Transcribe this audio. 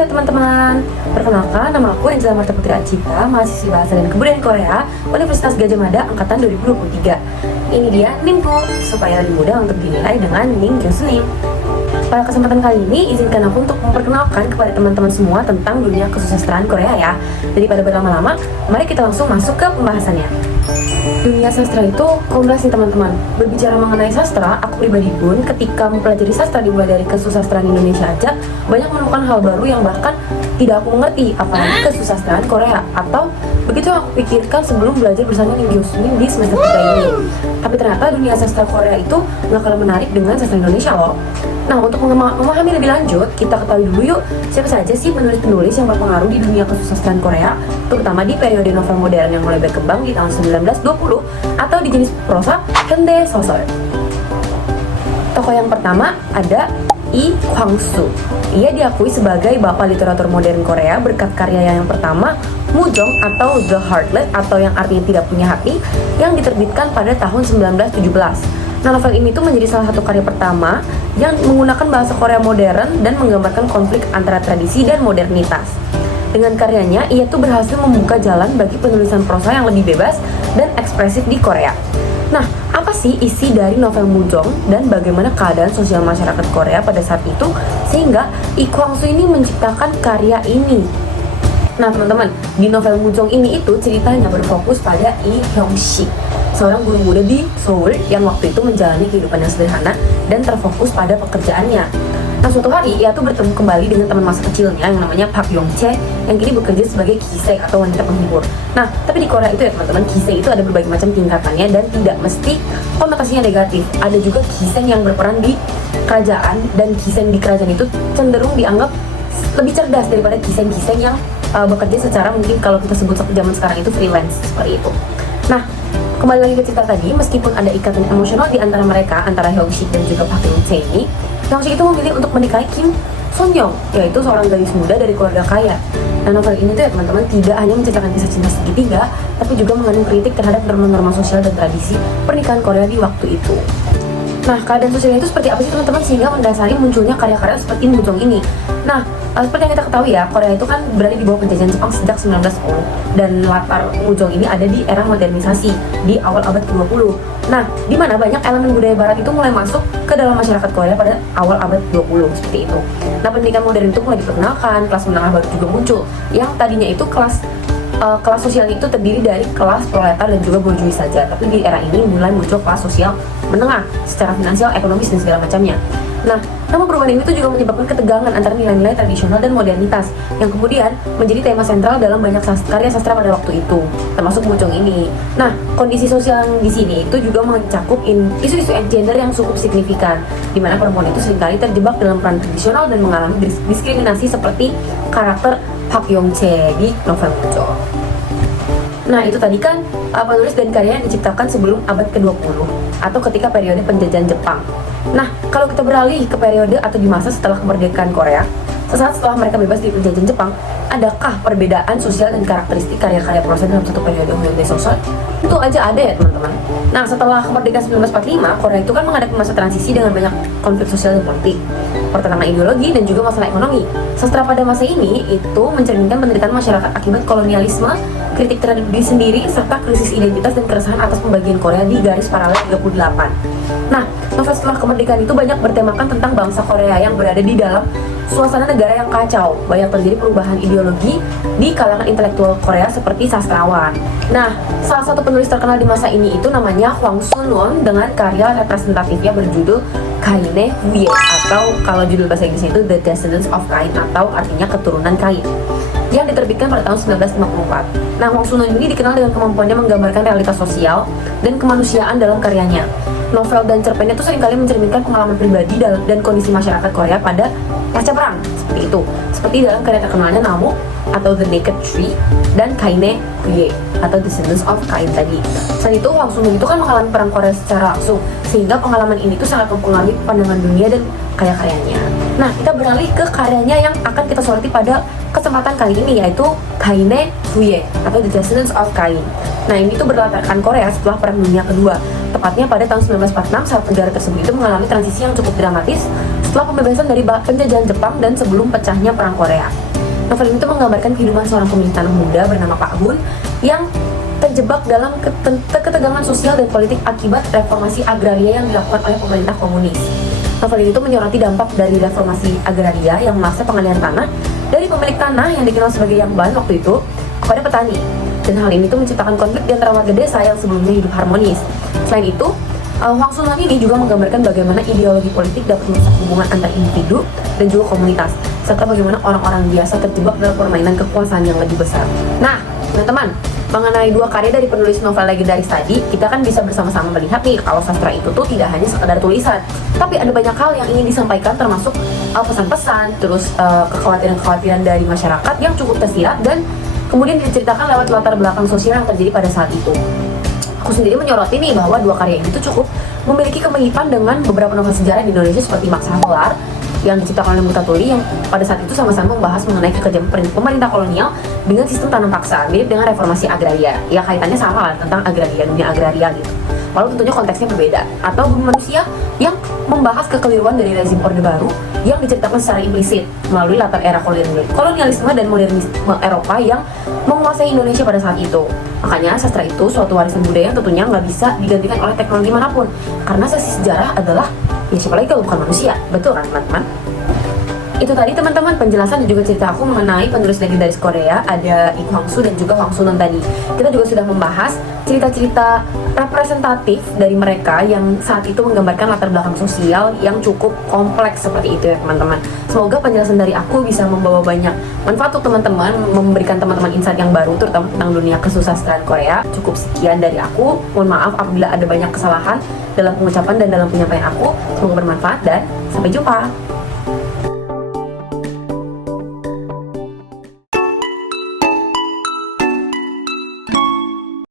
Oke teman-teman, perkenalkan nama aku Angela Marta Putri Acita, mahasiswi Bahasa dan Kebudayaan Korea, Universitas Gadjah Mada, Angkatan 2023. Ini dia NIMku, supaya lebih mudah untuk dinilai dengan Ning Gyosunim. Pada kesempatan kali ini, izinkan aku untuk memperkenalkan kepada teman-teman semua tentang dunia kesusastraan Korea ya. Daripada berlama-lama, mari kita langsung masuk ke pembahasannya. Dunia sastra itu kompleks nih teman-teman. Berbicara mengenai sastra, aku pribadi pun ketika mempelajari sastra dimulai dari kesusastraan Indonesia aja, banyak menemukan hal baru yang bahkan tidak aku mengerti, apalagi kesusastraan Korea. Atau begitu yang aku pikirkan sebelum belajar bersama Ning Gyosunim di semester 3 ini. Tapi ternyata dunia sastra Korea itu gak kalah menarik dengan sastra Indonesia loh. Nah, untuk memahami lebih lanjut, kita ketahui dulu yuk siapa saja sih penulis-penulis yang berpengaruh di dunia kesusastraan Korea, terutama di periode novel modern yang mulai berkembang di tahun 1920 atau di jenis prosa Hende Sosol. Tokoh yang pertama ada Lee Kwang-soo. Ia diakui sebagai bapak literatur modern Korea berkat karya yang pertama, Mujong atau The Heartless atau yang artinya tidak punya hati, yang diterbitkan pada tahun 1917. Nah, novel ini tuh menjadi salah satu karya pertama yang menggunakan bahasa Korea modern dan menggambarkan konflik antara tradisi dan modernitas. Dengan karyanya, ia tuh berhasil membuka jalan bagi penulisan prosa yang lebih bebas dan ekspresif di Korea. Nah, apa sih isi dari novel Mujong dan bagaimana keadaan sosial masyarakat Korea pada saat itu sehingga Lee Kwang-soo ini menciptakan karya ini? Nah, teman-teman, di novel Mujong ini itu ceritanya berfokus pada Lee Hyung-sik, seorang guru muda di Seoul yang waktu itu menjalani kehidupan yang sederhana dan terfokus pada pekerjaannya. Nah, suatu hari ia tuh bertemu kembali dengan teman masa kecilnya yang namanya Park Yong-chae yang kini bekerja sebagai kisei atau wanita penghibur. Nah, tapi di Korea itu ya teman-teman, kisei itu ada berbagai macam tingkatannya dan tidak mesti konotasinya negatif. Ada juga kisei yang berperan di kerajaan, dan kisei di kerajaan itu cenderung dianggap lebih cerdas daripada kisei-kisei yang bekerja secara mungkin kalau kita sebut zaman sekarang itu freelance seperti itu. Nah, kembali lagi ke cerita tadi, meskipun ada ikatan emosional di antara mereka, antara Hyung-sik dan juga Park Yong-chae ini, Hyung-sik itu memilih untuk menikahi Kim Son-young, yaitu seorang gadis muda dari keluarga kaya. Nah, novel ini tuh ya teman-teman tidak hanya menceritakan kisah cinta segitiga, tapi juga mengandung kritik terhadap norma-norma sosial dan tradisi pernikahan Korea di waktu itu. Nah, keadaan sosial itu seperti apa sih teman-teman sehingga mendasari munculnya karya-karya seperti Mujong ini? Nah, seperti yang kita ketahui ya, Korea itu kan berada di bawah penjajahan Jepang sejak 1910, dan latar Mujong ini ada di era modernisasi di awal abad ke-20. Nah, di mana banyak elemen budaya barat itu mulai masuk ke dalam masyarakat Korea pada awal abad 20 seperti itu. Nah, pendidikan modern itu mulai diperkenalkan, kelas menengah baru juga muncul, yang tadinya itu kelas sosial itu terdiri dari kelas proletar dan juga bourgeois saja, tapi di era ini mulai muncul kelas sosial menengah secara finansial, ekonomis, dan segala macamnya. Nah, namun perubahan ini tuh juga menyebabkan ketegangan antara nilai-nilai tradisional dan modernitas yang kemudian menjadi tema sentral dalam banyak karya sastra pada waktu itu, termasuk Mujong ini. Nah, kondisi sosial yang di sini itu juga mencakup isu-isu gender yang cukup signifikan, di mana perempuan itu seringkali terjebak dalam peran tradisional dan mengalami diskriminasi seperti karakter Park Yong-chae di novel Mujong. Nah, itu tadi kan penulis dan karya yang diciptakan sebelum abad ke-20 atau ketika periode penjajahan Jepang. Nah, kalau kita beralih ke periode atau di masa setelah kemerdekaan Korea, sesaat setelah mereka bebas dari penjajahan Jepang, adakah perbedaan sosial dan karakteristik karya-karya prosa dalam satu periode Hende Sosol? Itu aja ada ya teman-teman. Nah, setelah kemerdekaan 1945, Korea itu kan menghadapi masa transisi dengan banyak konflik sosial dan politik, pertentangan ideologi, dan juga masalah ekonomi. Sastra pada masa ini itu mencerminkan penderitaan masyarakat akibat kolonialisme, kritik terhadap diri sendiri, serta krisis identitas dan keresahan atas pembagian Korea di garis paralel 38. Nah, novel setelah kemerdekaan itu banyak bertemakan tentang bangsa Korea yang berada di dalam suasana negara yang kacau. Banyak terjadi perubahan ideologi di kalangan intelektual Korea seperti sastrawan. Nah, salah satu penulis terkenal di masa ini itu namanya Hwang Sun-won dengan karya representatifnya berjudul Kaine Huye, atau kalau judul bahasa Inggrisnya itu The Descendants of Cain, atau artinya keturunan Kain, yang diterbitkan pada tahun 1954. Nah, Hwang Sun-won ini dikenal dengan kemampuannya menggambarkan realitas sosial dan kemanusiaan dalam karyanya. Novel dan cerpennya itu seringkali mencerminkan pengalaman pribadi dan kondisi masyarakat Korea pada pasca perang, seperti itu. Seperti dalam karya terkenalnya Namu atau The Naked Tree dan Kaine Huye atau Descendants of Cain tadi. Selain itu, Hwang Sun-won itu kan mengalami perang Korea secara langsung, sehingga pengalaman ini tuh sangat mempengaruhi pandangan dunia dan karya-karyanya. Nah, kita beralih ke karyanya yang akan kita soroti pada kesempatan kali ini, yaitu Kaine Huye atau The Descendants of Cain. Nah, ini tuh berlatarkan Korea setelah Perang Dunia Kedua, tepatnya pada tahun 1946 saat negara tersebut itu mengalami transisi yang cukup dramatis setelah pembebasan dari penjajahan Jepang dan sebelum pecahnya Perang Korea. Novel ini tuh menggambarkan kehidupan seorang pemilik tanah muda bernama Pak Hun yang terjebak dalam ketegangan sosial dan politik akibat reformasi agraria yang dilakukan oleh pemerintah komunis. Novel ini tuh menyoroti dampak dari reformasi agraria yang memaksa pengalihan tanah dari pemilik tanah yang dikenal sebagai Yang Ban waktu itu kepada petani. Dan hal ini tuh menciptakan konflik di antara warga desa yang sebelumnya hidup harmonis. Selain itu, Hwang Sun Lan ini juga menggambarkan bagaimana ideologi politik dapat merusak hubungan antar individu dan juga komunitas, serta bagaimana orang-orang biasa terjebak dalam permainan kekuasaan yang lebih besar. Nah, teman-teman, mengenai dua karya dari penulis novel legendaris tadi, kita kan bisa bersama-sama melihat nih kalau sastra itu tuh tidak hanya sekedar tulisan, tapi ada banyak hal yang ingin disampaikan, termasuk pesan-pesan, terus kekhawatiran-kekhawatiran dari masyarakat yang cukup tersirat dan kemudian diceritakan lewat latar belakang sosial yang terjadi pada saat itu. Aku sendiri menyoroti nih bahwa dua karya ini tuh cukup memiliki kemiripan dengan beberapa novel sejarah di Indonesia seperti Maksa Holar yang diciptakan oleh Mutatuli yang pada saat itu sama-sama membahas mengenai kekerjaan pemerintah kolonial dengan sistem tanam paksa, mirip dengan reformasi agraria. Ya kaitannya sama lah tentang agraria, dunia agraria gitu. Walau tentunya konteksnya berbeda. Atau Bumi Manusia yang membahas kekeliruan dari rezim Orde Baru yang diceritakan secara implisit melalui latar era kolonialisme dan modernisme Eropa yang menguasai Indonesia pada saat itu. Makanya sastra itu suatu warisan budaya yang tentunya nggak bisa digantikan oleh teknologi manapun, karena sesi sejarah adalah ya siapa lagi kalau bukan manusia, betul kan teman-teman? Itu tadi teman-teman penjelasan dan juga cerita aku mengenai penulis legendaris Korea, ada Lee Kwang Soo dan juga Hwang Sun Lan tadi. Kita juga sudah membahas cerita-cerita representatif dari mereka yang saat itu menggambarkan latar belakang sosial yang cukup kompleks seperti itu ya teman-teman. Semoga penjelasan dari aku bisa membawa banyak manfaat untuk teman-teman, memberikan teman-teman insight yang baru terutama tentang dunia kesusastraan Korea. Cukup sekian dari aku. Mohon maaf apabila ada banyak kesalahan dalam pengucapan dan dalam penyampaian aku. Semoga bermanfaat dan sampai jumpa.